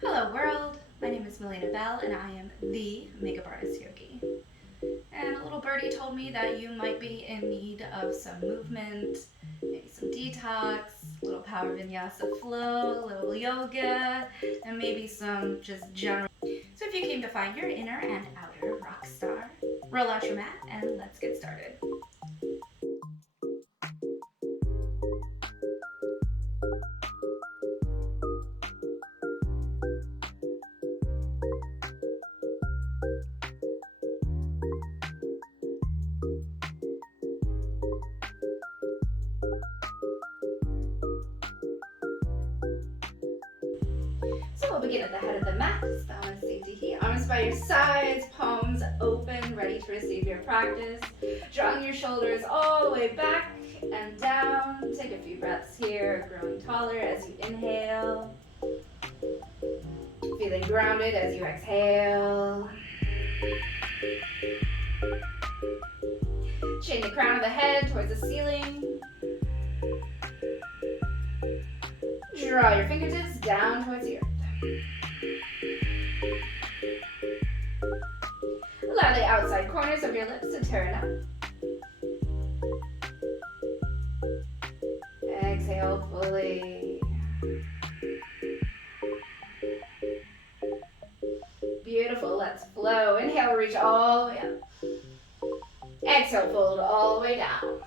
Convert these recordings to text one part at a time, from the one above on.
Hello world, my name is MalenaBelle and I am the makeup artist Yogi. And a little birdie told me that you might be in need of some movement, maybe some detox, a little power vinyasa flow, a little yoga, and maybe some just general. So if you came to find your inner and outer rock star, roll out your mat and let's get started. So we'll begin at the head of the mat, balance safety heat, arms by your sides, palms open, ready to receive your practice. Drawing your shoulders all the way back and down. Take a few breaths here, growing taller as you inhale. Feeling grounded as you exhale. Chain the crown of the head towards the ceiling. Draw your fingertips down towards the earth. Allow the outside corners of your lips to turn up. Exhale fully. Beautiful, let's flow. Inhale, reach all the way up. Exhale, fold all the way down.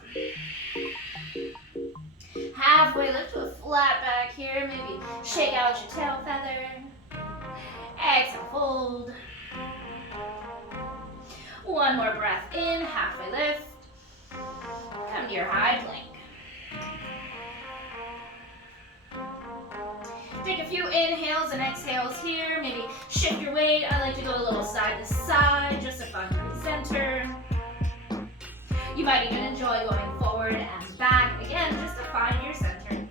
Halfway lift to a flat back here. Maybe shake out your tail feather. Exhale, fold. One more breath in, halfway lift. Come to your high plank. Take a few inhales and exhales here. Maybe shift your weight. I like to go a little side to side just to find my center. You might even enjoy going forward and back, again, just to find your center.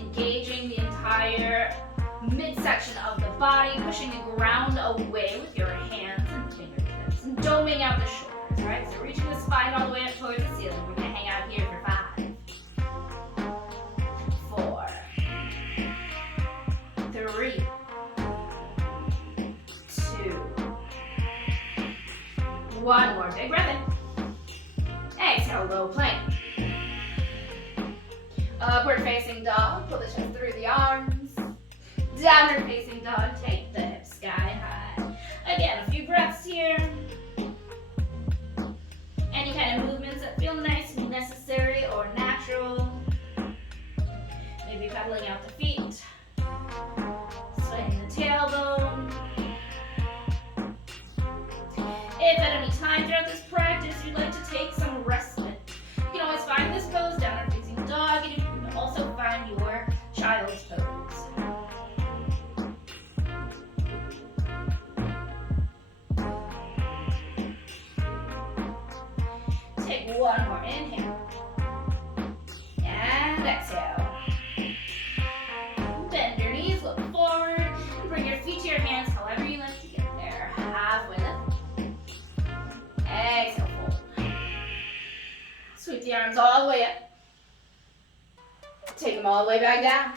Engaging the entire midsection of the body, pushing the ground away with your hands and fingertips, and doming out the shoulders, right? So reaching the spine all the way up towards the ceiling. We're gonna hang out here for 5, 4, 3, 2, 1 more big breath in. Exhale, low plank. Upward facing dog, pull the chest through the arms. Downward facing dog, take the hips sky high. Again, a few breaths here. Any kind of movements that feel nice, necessary, or natural. Maybe pedaling out the feet. Swaying the tailbone. If at any time throughout this practice you'd like to take some respite, you can always find this pose, downward facing dog, and you can also find your child's pose. Take one more inhale. And exhale. Bend your knees, look forward, and bring your feet to your hands however you like to get there. Halfway lift. Exhale, fold. Sweep the arms all the way up. Take them all the way back down.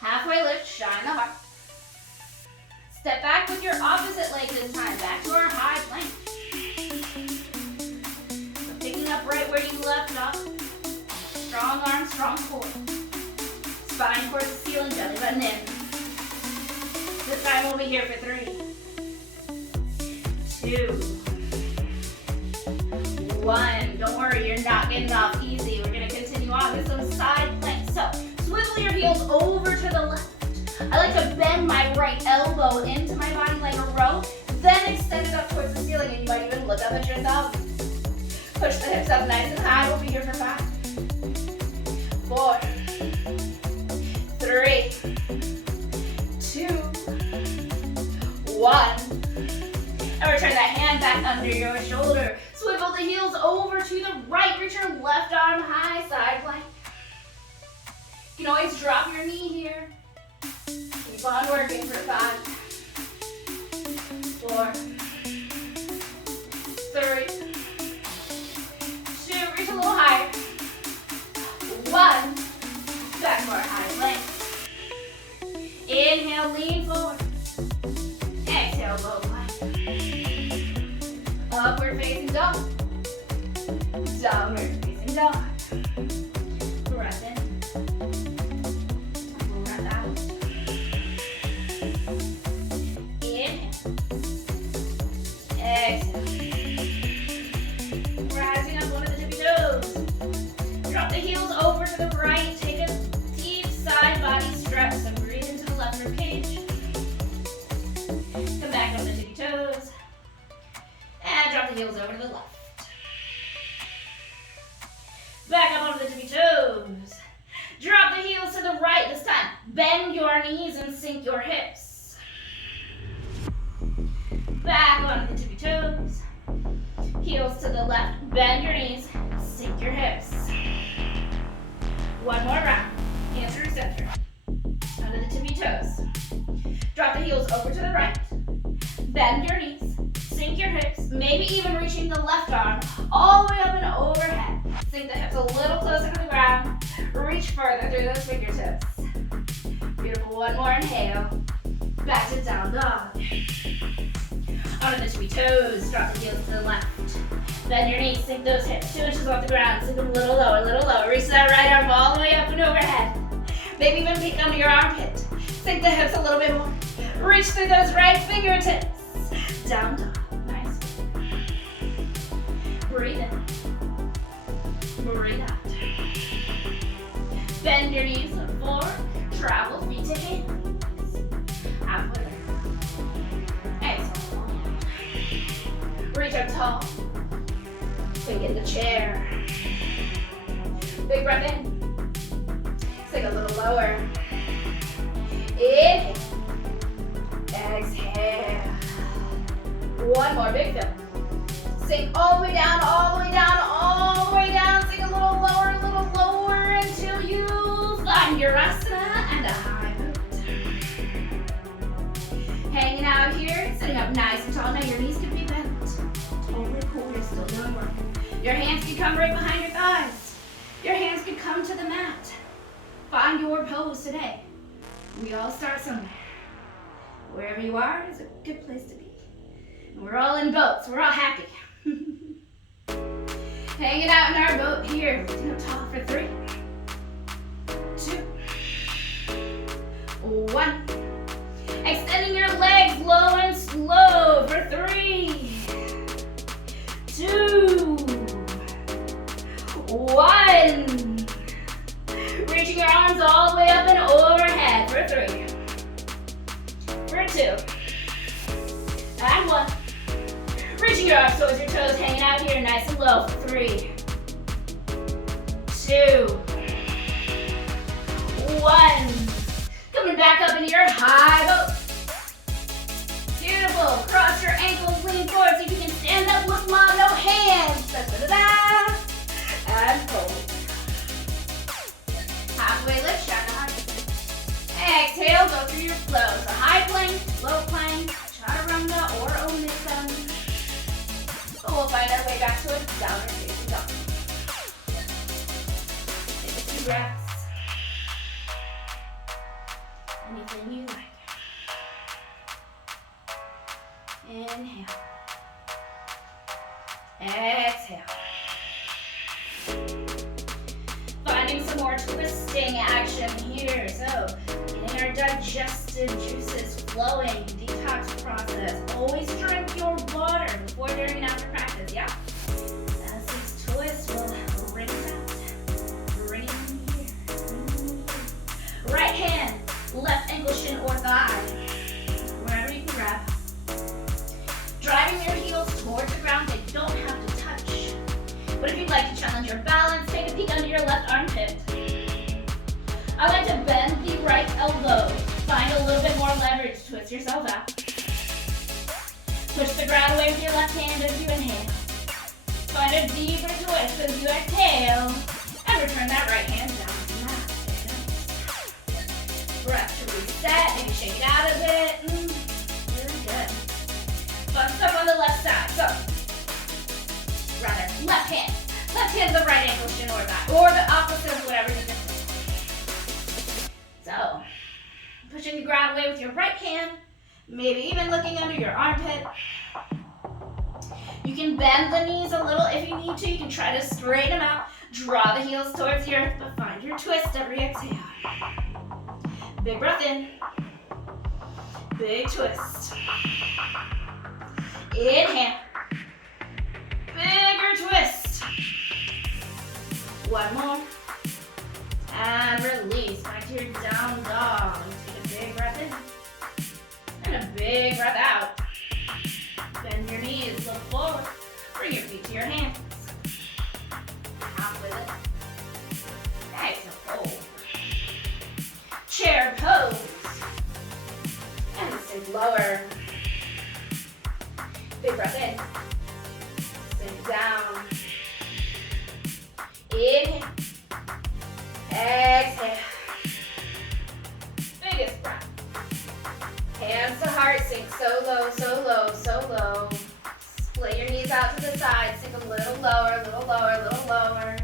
Halfway lift, shine the heart. Step back with your opposite leg this time, back to our high plank. So picking up right where you left off. Strong arms, strong core. Spine towards the ceiling, belly button in. This time we'll be here for 3, 2, 1. Don't worry, you're not getting off easy. We're going to continue on with some side planks. So swivel your heels over to the left. I like to bend my right elbow into my body like a rope, then extend it up towards the ceiling, and you might even look up at yourself. Push the hips up nice and high. We'll be here for 5, 4, 3, 2, 1. And return that hand back under your shoulder. Swivel the heels over to the right. Reach your left arm high, side plank. You can always drop your knee here. Keep on working for 5, 4, 3, 2, reach a little higher. 1, back more high Breath out. Inhale. Exhale. Rising up onto the tippy toes. Drop the heels over to the right. Take a deep side body stretch. So breathe into the left rib cage. Come back on the tippy toes. And drop the heels over to the left. Back up onto the tippy toes. Drop the heels to the right this time. Bend your knees and sink your hips. Back onto the tippy toes. Heels to the left. Bend your knees. Sink your hips. One more round. Hands through center. Onto the tippy toes. Drop the heels over to the right. Bend your knees. Sink your hips. Maybe even reaching the left arm all the way up and overhead. Sink the hips a little closer to the ground. Reach further through those fingertips. Beautiful. One more inhale. Back to down dog. Onto the tippy toes. Drop the heels to the left. Bend your knees. Sink those hips 2 inches off the ground. Sink them a little lower, a little lower. Reach that right arm all the way up and overhead. Maybe even peek under your armpit. Sink the hips a little bit more. Reach through those right fingertips. Down dog. Nice. Breathe in. Breathe out. Bend your knees forward. Travel feet to hands. Halfway there. Exhale. Reach up tall. Sink in the chair. Big breath in. Sink a little lower. Inhale. Exhale. One more big fill. Sink all the way down, all the way down, all the way down. Sink a little lower until you find your asana and a high boot. Hanging out here, sitting up nice and tall. Now your knees can be bent. Totally cool, you're still doing work. Your hands can come right behind your thighs. Your hands can come to the mat. Find your pose today. We all start somewhere. Wherever you are is a good place to be. And we're all in boats. We're all happy. Hanging out in our boat here. Sitting up tall for 3, 2, 1. Extending your legs low and slow for 3, 2, 1. Reaching your arms all the way up and overhead for 3, for 2, and 1. Reaching your arms towards your toes, hanging out here nice and low for 3, 2, 1. Coming back up into your high boat. Beautiful. Cross your ankles, lean forward, see if you can stand up, look long, no hands. Da-da-da-da. And fold. Halfway lift, chaturanga. Exhale, go through your flow. So high plank, low plank, chaturanga, or omnism. So we'll find our way back to a downward facing dog. Take a few breaths. Anything you like. Inhale. Exhale. Finding some more twisting action here. So, getting our digestive juices flowing. Detox process. Always drink your water before, during, and after practice, yeah? As these twists will bring it out. Bring it in here. Right hand, left ankle, shin, or thigh. Wherever you can grab. Driving your heels towards the ground. They don't have to touch. But if you'd like to challenge your balance, take a peek under your left armpit. I like to bend the right elbow. Find a little bit more leverage. Twist yourself out. Push the ground away with your left hand as you inhale. Find a deeper twist as you exhale. And return that right hand down to the mat. Breath to reset. Maybe shake it out a bit. Really good. Fun stuff on the left side. So, rather, left hand. Left hand the right ankle, shin, or thigh. Or the opposite of whatever you prefer. So, pushing the ground away with your right hand. Maybe even looking under your armpit. You can bend the knees a little if you need to. You can try to straighten them out. Draw the heels towards the earth, but find your twist every exhale. Big breath in. Big twist. Inhale. Bigger twist. One more. And release. Back to your down dog. Take a big breath in. And a big breath out. Bend your knees, look forward. Bring your feet to your hands. Out with it. Exhale, fold. Chair pose. And sink lower. Big breath in. Sink down. Inhale. Exhale. Biggest breath. Hands to heart, sink so low, so low, so low. Split your knees out to the side, sink a little lower, a little lower, a little lower.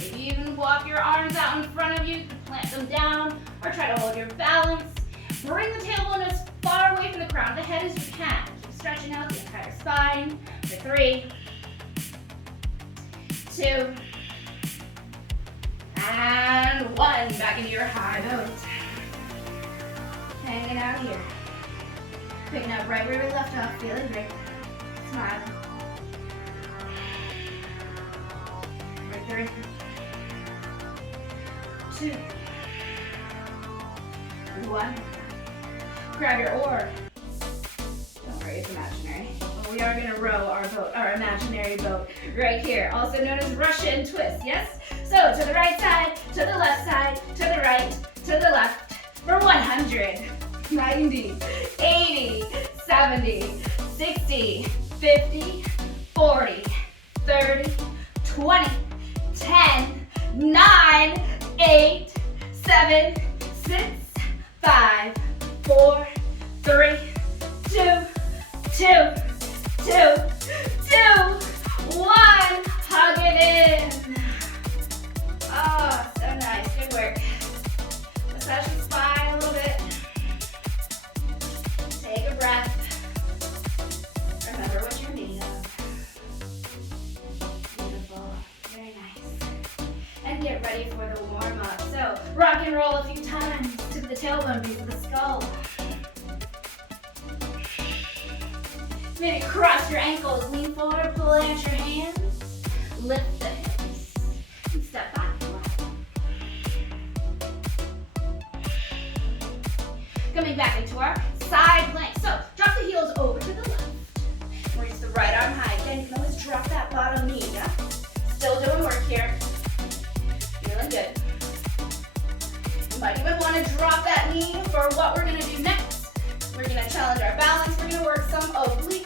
Maybe even walk your arms out in front of you, plant them down, or try to hold your balance. Bring the tailbone as far away from the crown of the head as you can. Keep stretching out the entire spine. For 3, 2, and 1. Back into your high boat. Hanging out here. Picking up right where we left off, feeling great. Smile. For 3, 2, 1. Grab your oar. Don't worry, it's imaginary. But we are going to row our boat, our imaginary boat, right here, also known as Russian twist, yes? So to the right side, to the left side, to the right, to the left, for 100, 90, 80, 70, 60, 50, 40, 30, 20, 10, 9, 8, 7, 6, 5, 4, 3, 2, 2, 2, 2, 1. Hug it in. Oh, so nice. Good work. Massage the spine a little bit. Take a breath. Remember what you're made of. Beautiful. Very nice. And get ready for the warm-up. So, rock and roll a few times to the tailbone, base of the skull. Maybe cross your ankles, lean forward, plant your hands, lift the hips, and step back. Coming back into our side plank. So, drop the heels over to the left. Reach the right arm high. Again, you can always drop that bottom knee, yeah? Still doing work here. Feeling good. You might even want to drop that knee for what we're going to do next. We're going to challenge our balance. We're going to work some obliques.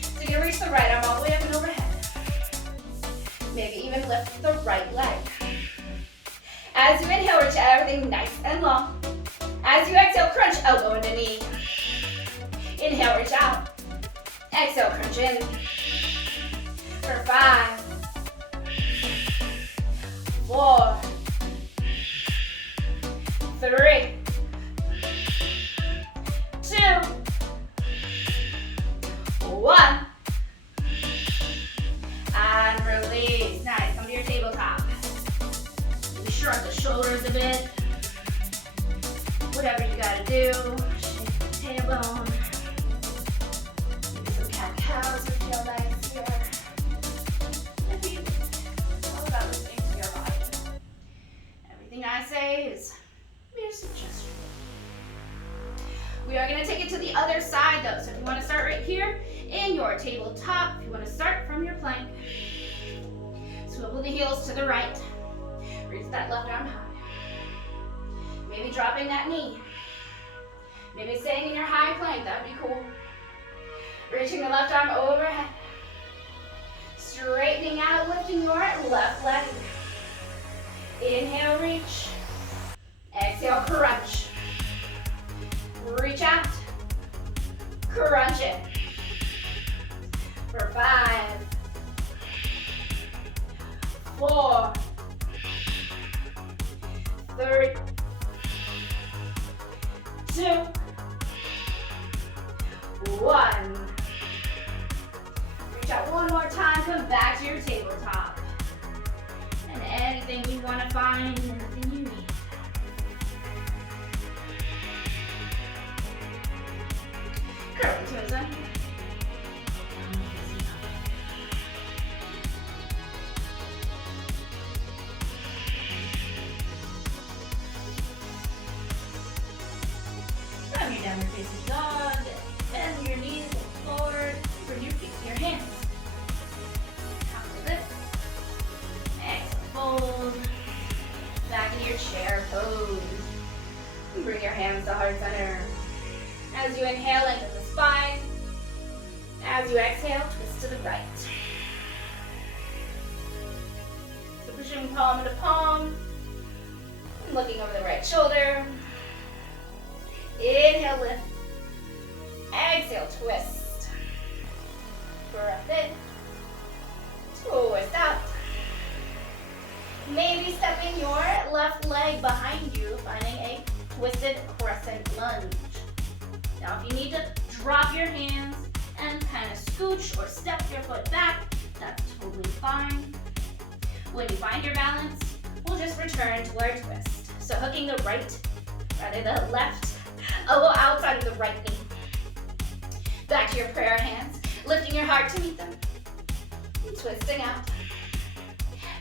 So you're going to reach the right arm all the way up and overhead. Maybe even lift the right leg. As you inhale, reach everything nice and long. As you exhale, crunch elbow into knee. Inhale, reach out. Exhale, crunch in. For 5, 4, 3, 2, 1. And release. Nice. Come to your tabletop. Maybe shrug the shoulders a bit. Whatever you gotta do. Shake the tailbone. Maybe some cat-cows would feel nice here. Maybe it's all about listening to your body. Everything I say is mere suggestion. We are going to take it to the other side though. So if you want to start right here in your tabletop, if you want to start from your plank, swivel the heels to the right. Reach that left arm high. Maybe dropping that knee. Maybe staying in your high plank, that would be cool. Reaching the left arm overhead. Straightening out, lifting your left leg. Inhale, reach. Exhale, crunch. Reach out. Crunch it. For 5, 4, 3, 2, 1. Reach out one more time. Come back to your tabletop. find anything you need. Curl the toes under. From your downward facing dog, bend your knees forward, bring your feet to your hands. Counter lift. Exhale, fold. Back in your chair pose. Bring your hands to heart center. As you inhale, lengthen the spine. As you exhale, twist to the right. So pushing palm to palm. Looking over the right shoulder. Inhale, lift. Exhale, twist. Breath in. Twist out. Maybe stepping your left leg behind you, finding a twisted crescent lunge. Now if you need to drop your hands and kind of scooch or step your foot back, that's totally fine. When you find your balance, we'll just return to our twist. So hooking the right, rather the left elbow outside of the right knee. Back to your prayer hands, lifting your heart to meet them. And twisting out.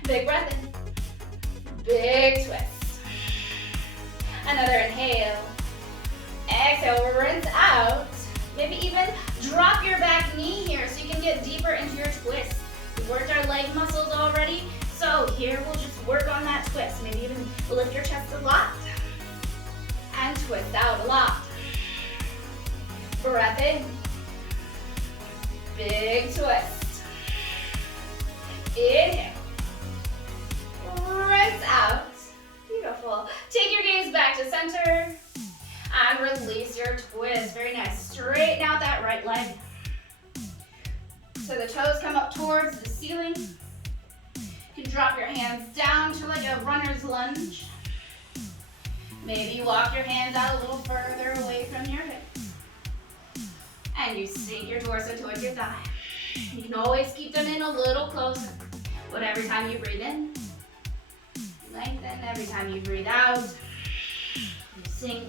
Big breath in. Big twist. Another inhale. Exhale, rinse out. Maybe even drop your back knee here so you can get deeper into your twist. We worked our leg muscles already, so here we'll just work on that twist. Maybe even lift your chest a lot. And twist out a lot. Breath in. Big twist. Inhale. Rinse out. Beautiful. Take your gaze back to center. And release your twist. Very nice. Straighten out that right leg. So the toes come up towards the ceiling. You can drop your hands down to like a runner's lunge. Maybe you walk your hands out a little further away from your hips. And you sink your torso towards your thigh. You can always keep them in a little closer. But every time you breathe in, lengthen. Every time you breathe out, you sink.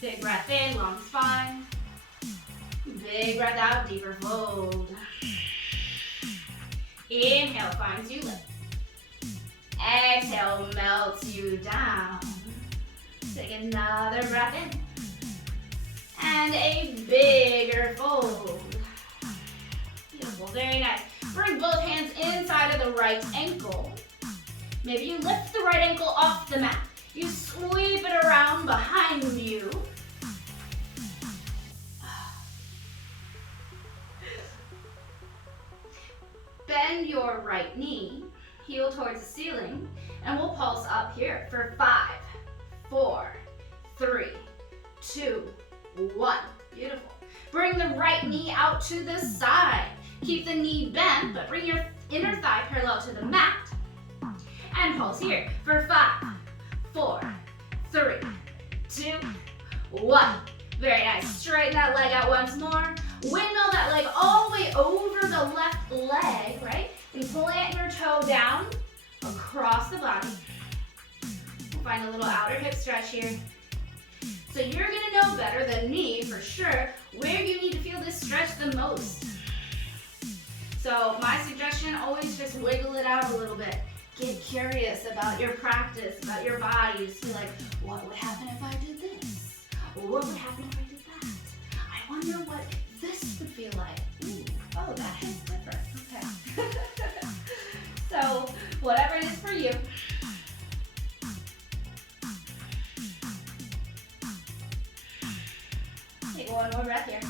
Big breath in, long spine. Big breath out, deeper fold. Inhale finds you lift. Exhale melts you down. Take another breath in. And a bigger fold. Beautiful, very nice. Bring both hands inside of the right ankle. Maybe you lift the right ankle off the mat. You sweep it around behind you. Bend your right knee, heel towards the ceiling, and we'll pulse up here for 5, 4, 3, 2, 1. Beautiful. Bring the right knee out to the side. Keep the knee bent, but bring your inner thigh parallel to the mat. And pulse here for 5, 4, 3, 2, 1. Very nice. Straighten that leg out once more. Windmill that leg all the way over the left leg, right? And plant your toe down across the body. We'll find a little outer hip stretch here. So you're gonna know better than me, for sure, where you need to feel this stretch the most. So my suggestion, always just wiggle it out a little bit. Get curious about your practice, about your body. Just be like, what would happen if I did this? What would happen if I did that? I wonder what this would feel like. Ooh, oh, that is different. Okay. So, whatever it is for you. Take one more breath here.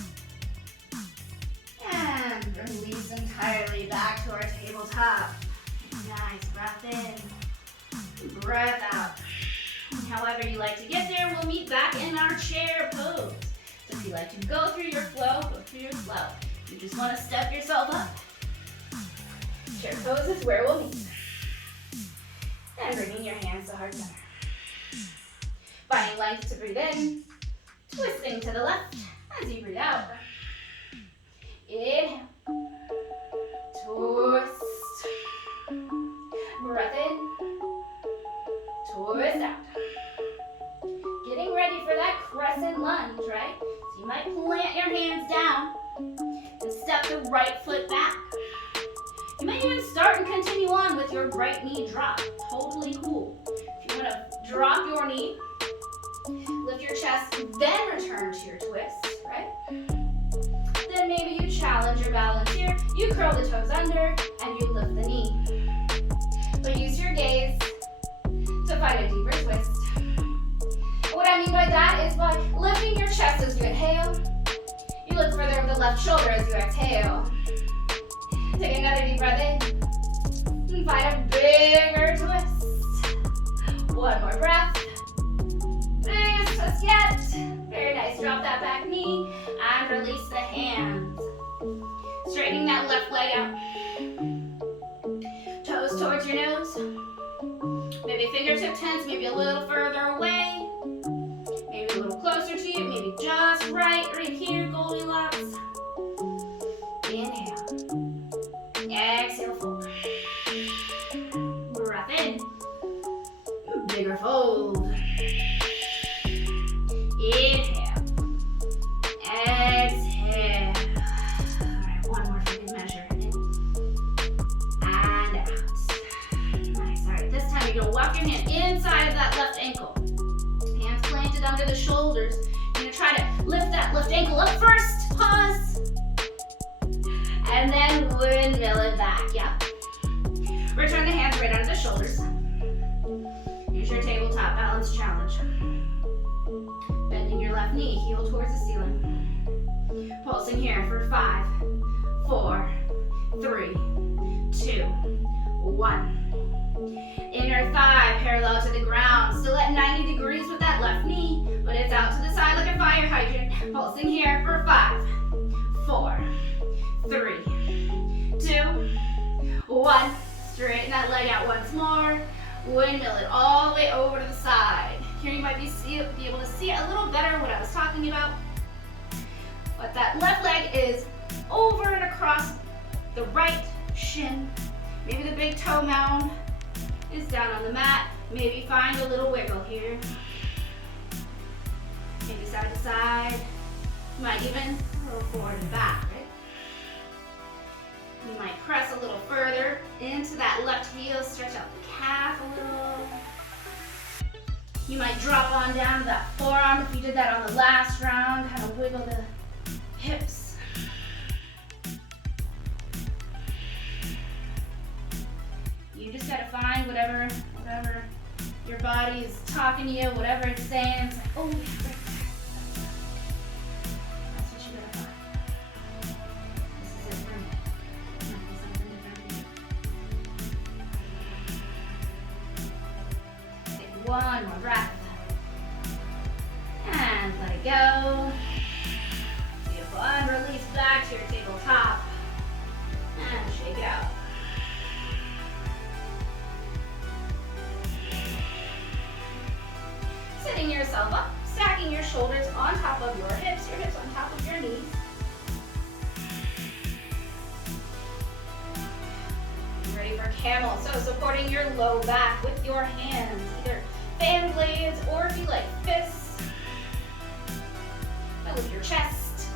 And release entirely back to our tabletop. Nice, breath in, breath out. However you like to get there, we'll meet back in our chair pose. So if you like to go through your flow, go through your flow. If you just want to step yourself up, chair pose is where we'll meet. And bringing your hands to heart center. Finding length to breathe in, twisting to the left as you breathe out. Inhale, twist, breath in, twist out. Getting ready for that crescent lunge, right? So you might plant your hands down and step the right foot back. You might even start and continue on with your right knee drop. Totally cool. If you want to drop your knee, lift your chest, then return to your twist, right? Then maybe you challenge your balance here. You curl the toes under and you lift the knee. But use your gaze to find a deeper twist. What I mean by that is by lifting your chest as you inhale. You lift further with the left shoulder as you exhale. Take another deep breath in. And find a bigger twist. One more breath. Biggest twist yet. Very nice. Drop that back knee and release the hands. Straightening that left leg out. Toes towards your nose. Maybe fingertip tense, maybe a little further away. Maybe a little closer to you, maybe just right here, Goldilocks. Inhale. Exhale, fold. Breath in. Bigger fold. Inhale. Exhale. Alright, one more for good measure. In. And out. Nice. Alright, this time you're going to walk your hand inside of that left ankle. Hands planted under the shoulders. You're going to try to lift that left ankle up first. Pause. And then windmill it back. Yeah. Return the hands right under the shoulders. Use your tabletop balance challenge. Bending your left knee, heel towards the ceiling. Pulsing here for 5, 4, 3, 2, 1. Inner thigh parallel to the ground. Still at 90 degrees with that left knee, but it's out to the side like a fire hydrant. Pulsing here for 5, 4, 3, 2, 1. Straighten that leg out once more. Windmill it all the way over to the side. Here you might be able to see a little better what I was talking about. But that left leg is over and across the right shin. Maybe the big toe mound is down on the mat. Maybe find a little wiggle here. Maybe side to side. You might even roll forward and back, right? You might press a little further into that left heel, stretch out the calf a little. You might drop on down to that forearm if you did that on the last round, kind of wiggle the hips. You just gotta find whatever your body is talking to you, whatever it's saying. It's like, oh, right there. That's what you gotta find. This is it for me. Something different for you. Take one more breath. And let it go. Beautiful. And release back to your tabletop. And shake it out. Sitting yourself up, stacking your shoulders on top of your hips on top of your knees. Ready for camel. So supporting your low back with your hands, either fan blades or if you like fists. Now lift your chest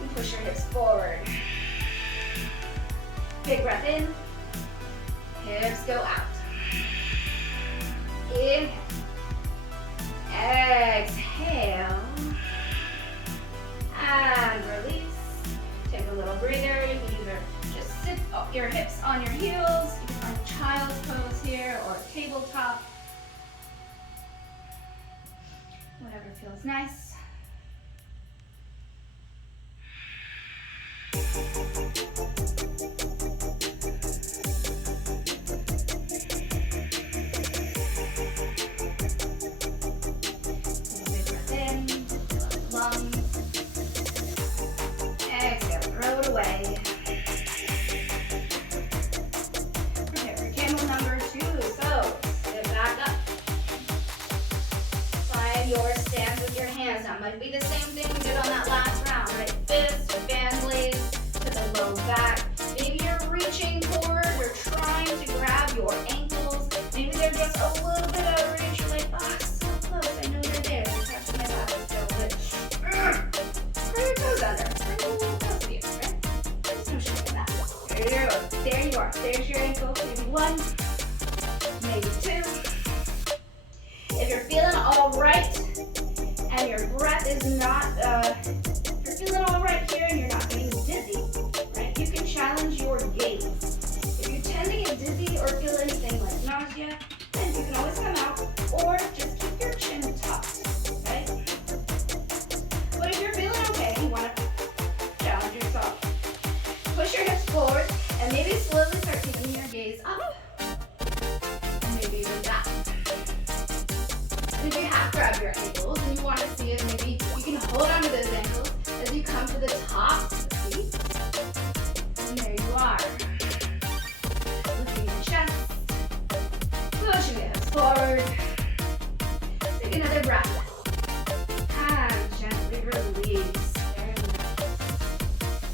and push your hips forward. Big breath in. Hips go out. Inhale. Exhale. And release. Take a little breather. You can either just sit your hips on your heels. You can find child's pose here or tabletop. Whatever feels nice. Exhale, throw it away. Prepare for camel number 2. So, sit back up. Find your stance with your hands. That might be the same thing we did on that last round, right? Fists or fan blades to the low back. Maybe you're reaching forward. You're trying to grab your ankles. Maybe they're just a little bit of reach. You're like, oh, so close. I know you're there. You're touching my body still, but curl your toes under. Bring a little close to you, right? There's no shame in that. There you are. There's your ankle. Maybe one, maybe two. If you're feeling all right and your breath is not, if you're feeling all right here and you're not getting dizzy, right, you can challenge your gaze. If you tend to get dizzy or feel anything like nausea, then you can always come out or just keep your chin tucked, right? But if you're feeling okay, you want to challenge yourself. Push your hips forward and maybe slowly start taking your gaze up. Maybe even down. If you half grab your ankles and you want to see if maybe you can hold onto those ankles as you come to the top of the feet. And there you are. Lifting your chest. Pushing the hips forward. Take another breath. And gently release. Very nice.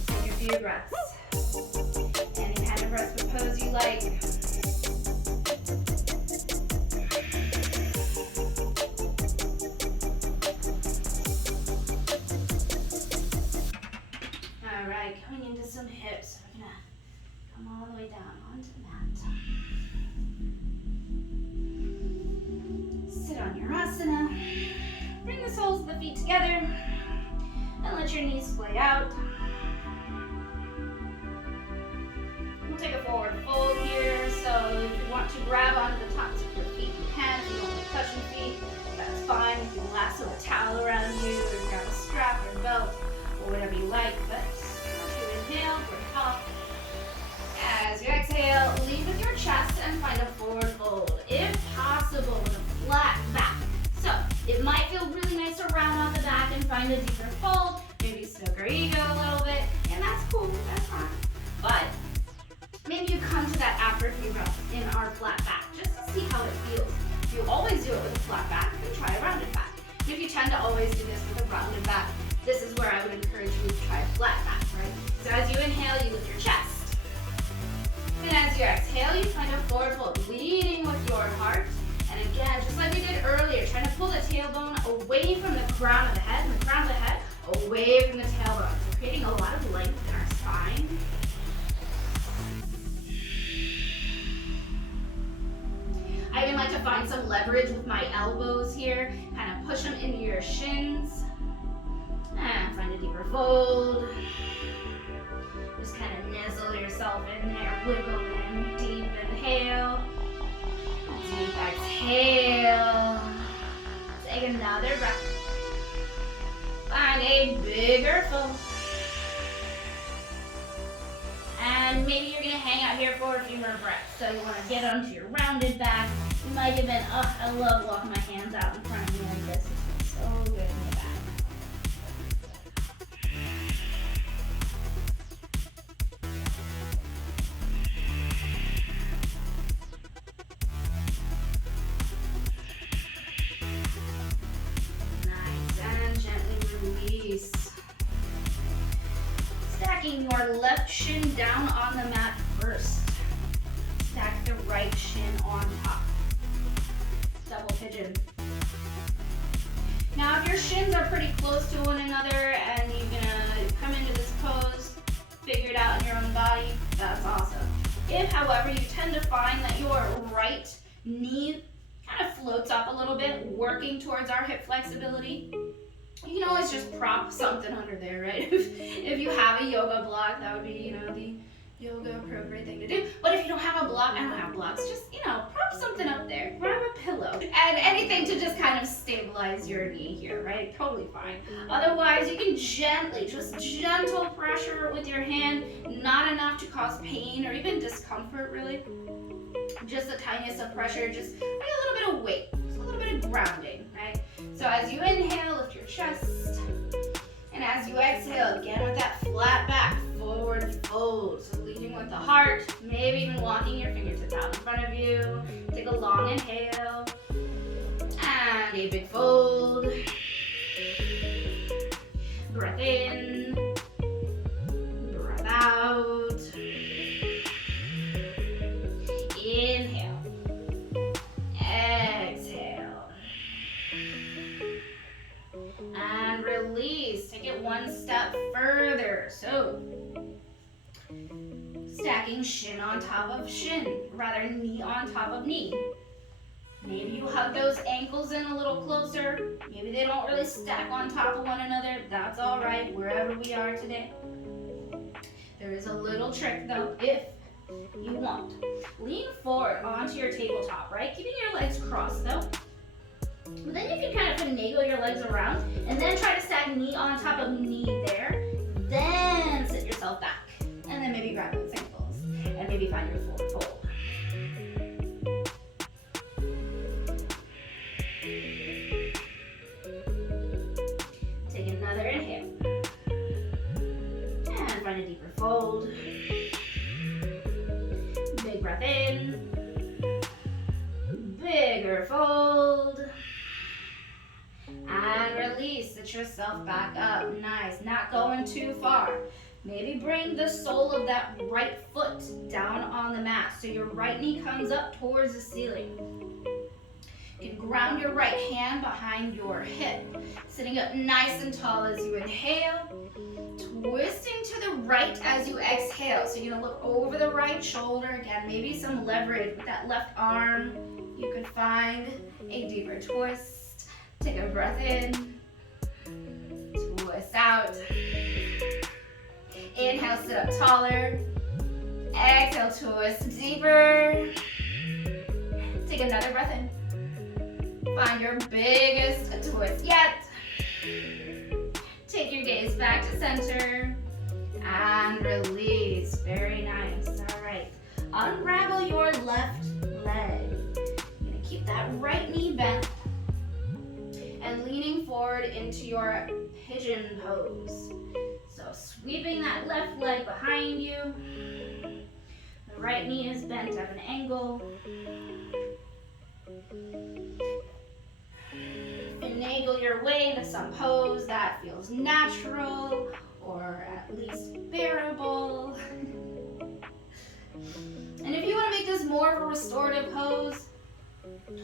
Take a few breaths. Any kind of rest pose you like. Alright, coming into some hips. We're gonna come all the way down onto the mat. Sit on your asana. Bring the soles of the feet together. And let your knees splay out. We'll take a forward fold here. So if you want to grab onto the tops of your feet, you can. If you don't like touching feet, that's fine. You can lasso a towel around you, or grab a strap or a belt, or whatever you like. But inhale, bring it up. As you exhale, lead with your chest and find a forward fold. If possible, with a flat back. So it might feel really nice to round off the back and find a deeper fold. Maybe stoke our ego a little bit, and that's cool, that's fine. But maybe you come to that after a few reps in our flat back, just to see how it feels. If you always do it with a flat back, then try a rounded back. If you tend to always do this with a rounded back, this is where I would encourage you to try a flat back, right? So as you inhale, you lift your chest. And as you exhale, you find a forward fold, leading with your heart. And again, just like we did earlier, trying to pull the tailbone away from the crown of the head, and the crown of the head away from the tailbone. We're creating a lot of length in our spine. I even like to find some leverage with my elbows here, kind of push them into your shins. And find a deeper fold. Just kind of nuzzle yourself in there, wiggle in. Deep inhale. Deep exhale. Take another breath. Find a bigger fold. And maybe you're going to hang out here for a few more breaths. So you want to get onto your rounded back. You might even, I love walking my hands out in front of me like this. It's so good in the back. Stacking your left shin down on the mat first. Stack the right shin on top. Double pigeon. Now if your shins are pretty close to one another and you're gonna come into this pose, figure it out in your own body, that's awesome. If, however, you tend to find that your right knee kind of floats up a little bit, working towards our hip flexibility, you can always just prop something under there, right? If you have a yoga block, that would be, the yoga appropriate thing to do. But if you don't have a block, I don't have blocks, just, prop something up there. Grab a pillow. And anything to just kind of stabilize your knee here, right? Totally fine. Otherwise, you can gently, just gentle pressure with your hand, not enough to cause pain or even discomfort, really. Just the tiniest of pressure, just like a little bit of weight, just a little bit of grounding, right? So as you inhale, lift your chest. And as you exhale, again with that flat back, forward fold. So leading with the heart, maybe even walking your fingertips out in front of you. Take a long inhale. And a big fold. Breath in. Breath out. Inhale. stacking shin on top of shin, rather knee on top of knee. Maybe you hug those ankles in a little closer. Maybe they don't really stack on top of one another. That's all right, wherever we are today. There is a little trick though, if you want. Lean forward onto your tabletop, right? Keeping your legs crossed though. But then you can kind of finagle your legs around and then try to stack knee on top of knee there. Then sit yourself back. And then maybe grab those ankles and maybe find your forward fold. Take another inhale. And find a deeper fold. Big breath in. Bigger fold. And release. Sit yourself back up. Nice. Not going too far. Maybe bring the sole of that right foot down on the mat so your right knee comes up towards the ceiling. You can ground your right hand behind your hip, sitting up nice and tall as you inhale, twisting to the right as you exhale. So you're gonna look over the right shoulder again, maybe some leverage with that left arm. You can find a deeper twist. Take a breath in, twist out. Inhale, sit up taller. Exhale, twist deeper. Take another breath in. Find your biggest twist yet. Take your gaze back to center and release. Very nice. All right. Unravel your left leg. You're gonna keep that right knee bent and leaning forward into your pigeon pose. So sweeping that left leg behind you. The right knee is bent at an angle. Finagle your way into some pose that feels natural or at least bearable. And if you want to make this more of a restorative pose,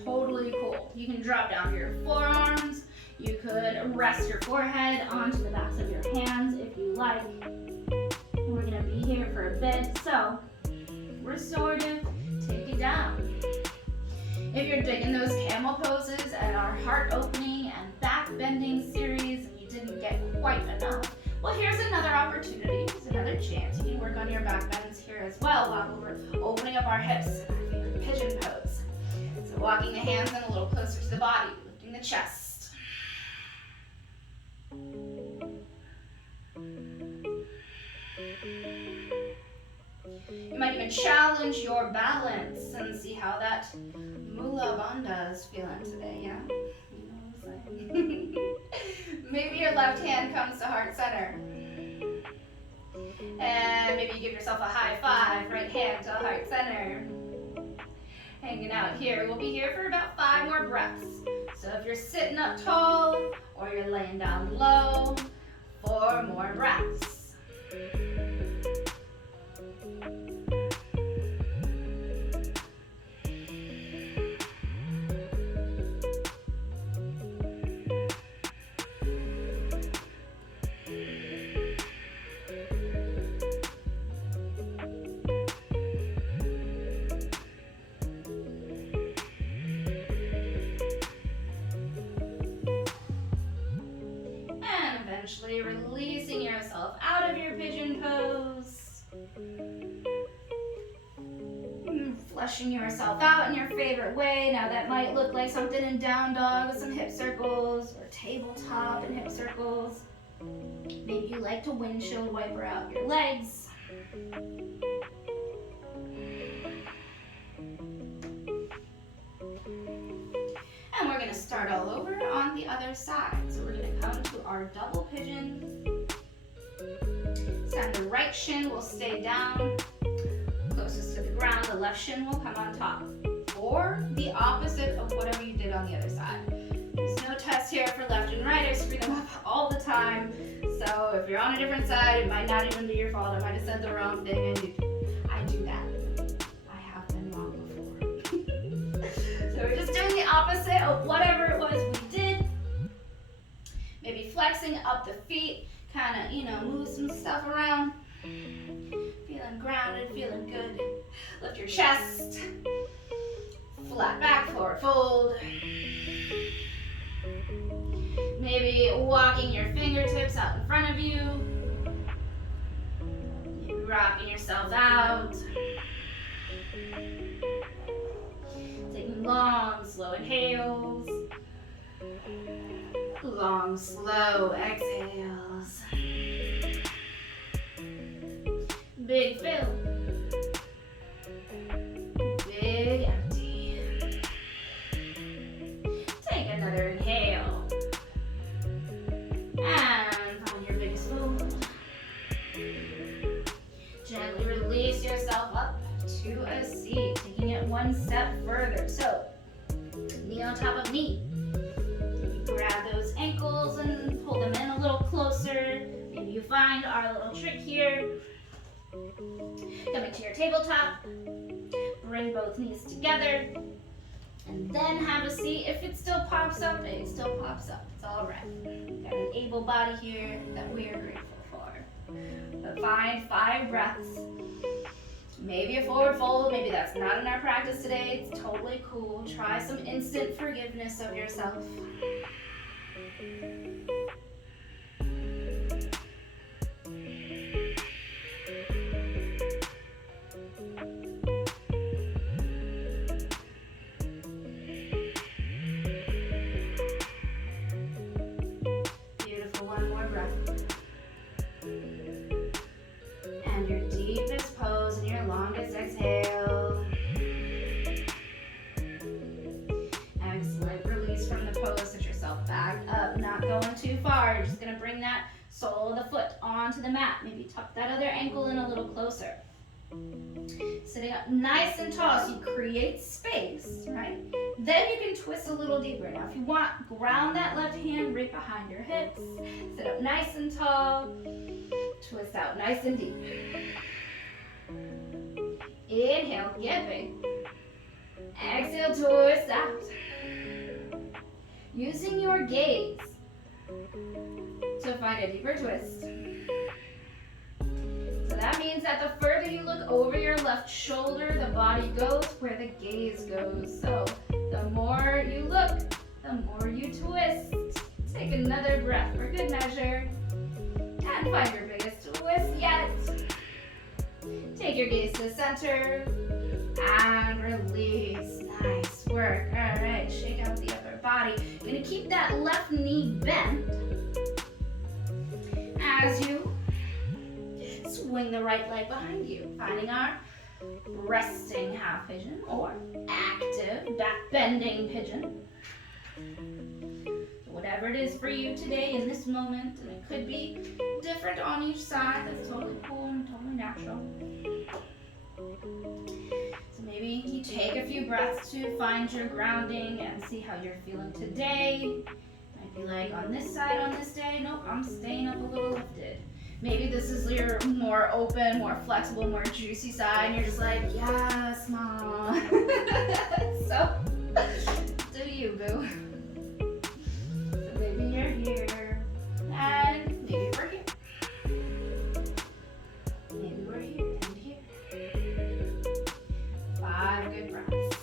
totally cool. You can drop down to your forearms. You could rest your forehead onto the backs of your hands if you like. We're going to be here for a bit, so restorative, take it down. If you're digging those camel poses and our heart opening and back bending series and you didn't get quite enough, well, here's another opportunity, here's another chance. You can work on your back bends here as well while we're opening up our hips in our favorite pigeon pose. So walking the hands in a little closer to the body, lifting the chest. You might even challenge your balance and see how that Mula Bandha is feeling today, yeah? You know what I'm saying? Maybe your left hand comes to heart center. And maybe you give yourself a high five, right hand to heart center. Hanging out here. We'll be here for about 5 more breaths. So if you're sitting up tall or you're laying down low, 4 more breaths. Eventually releasing yourself out of your pigeon pose. Flushing yourself out in your favorite way. Now that might look like something in down dog with some hip circles or tabletop and hip circles. Maybe you like to windshield wiper out your legs. And we're going to start all over on the other side. So we're going to come to our double pigeon. Stand the right shin will stay down, closest to the ground. The left shin will come on top. Or the opposite of whatever you did on the other side. There's no test here for left and right. I screw them up all the time. So if you're on a different side, it might not even be your fault. I might have said the wrong thing. I do that. I have been wrong before. So we're just doing the opposite of whatever it was we did. Maybe flexing up the feet, kind of, move some stuff around. Feeling feeling grounded, feeling good. Lift your chest. Flat back, forward fold. Maybe walking your fingertips out in front of you. Maybe rocking yourselves out. Taking long, slow inhales. Long, slow exhales. Big fill. Big empty. Take another inhale. And find your biggest fold. Gently release yourself up to a seat, taking it one step further. So, knee on top of knee. Grab those ankles and pull them in a little closer. Maybe you find our little trick here. Coming to your tabletop. Bring both knees together. And then have a seat. If it still pops up, it still pops up. It's all right. Got an able body here that we are grateful for. But find 5 breaths. Maybe a forward fold. Maybe that's not in our practice today. It's totally cool. Try some instant forgiveness of yourself. Beautiful, one more breath. And your deepest pose and your longest exhale. Excellent, release from the pose, sit yourself back up, not going too far. You're just gonna bring that sole of the foot onto the mat. Maybe tuck that other ankle in a little closer. Sitting up nice and tall so you create space, right? Then you can twist a little deeper. Now if you want, ground that left hand right behind your hips. Sit up nice and tall. Twist out nice and deep. Inhale, get big. Exhale, twist out. Using your gaze to find a deeper twist. So that means that the further you look over your left shoulder, the body goes where the gaze goes. So the more you look, the more you twist. Take another breath for good measure. And find your biggest twist yet. Take your gaze to the center. And release. Nice work. All right, shake out the upper body. You're gonna keep that left knee bent as you swing the right leg behind you, finding our resting half pigeon or active back bending pigeon. So whatever it is for you today in this moment, and it could be different on each side, that's totally cool and totally natural. So maybe you take a few breaths to find your grounding and see how you're feeling today. Might be like on this side on this day, nope, I'm staying up a little lifted. Maybe this is your more open, more flexible, more juicy side, and you're just like, yes, mom. So, do you, boo. So maybe you're here, and maybe we're here. Maybe we're here and here. 5 good breaths.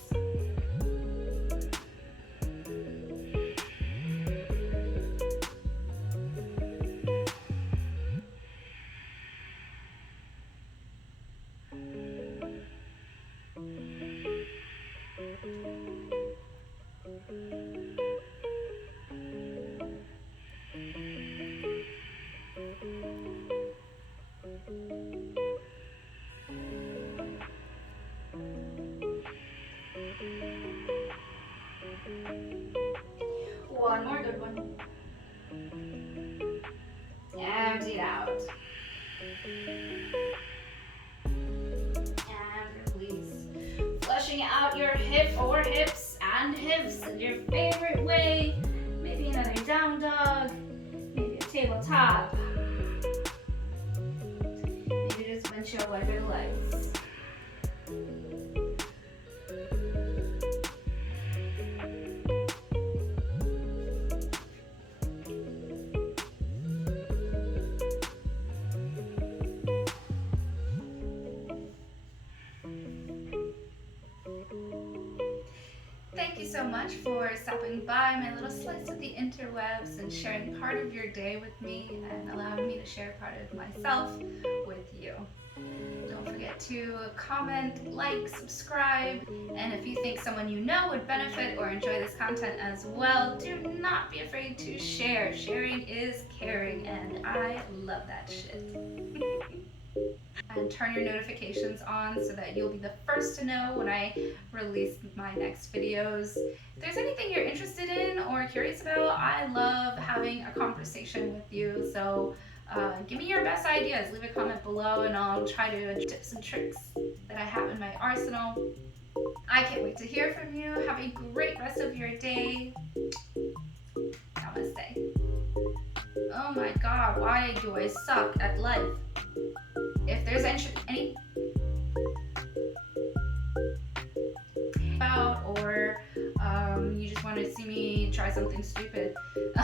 One more good one. Empty it out. And release. Flushing out your hip or hips and hips in your favorite way. Maybe another down dog. Maybe a tabletop. Maybe just windshield wiper the legs. so much for stopping by my little slice of the interwebs and sharing part of your day with me and allowing me to share part of myself with you. Don't forget to comment, like, subscribe, and if you think someone you know would benefit or enjoy this content as well, do not be afraid to share. Sharing is caring, and I love that shit. And turn your notifications on so that you'll be the first to know when I release my next videos. If there's anything you're interested in or curious about, I love having a conversation with you. So give me your best ideas. Leave a comment below and I'll try to tips and tricks that I have in my arsenal. I can't wait to hear from you. Have a great rest of your day. Namaste. Oh my god, why do I suck at life? If there's any about or you just want to see me try something stupid,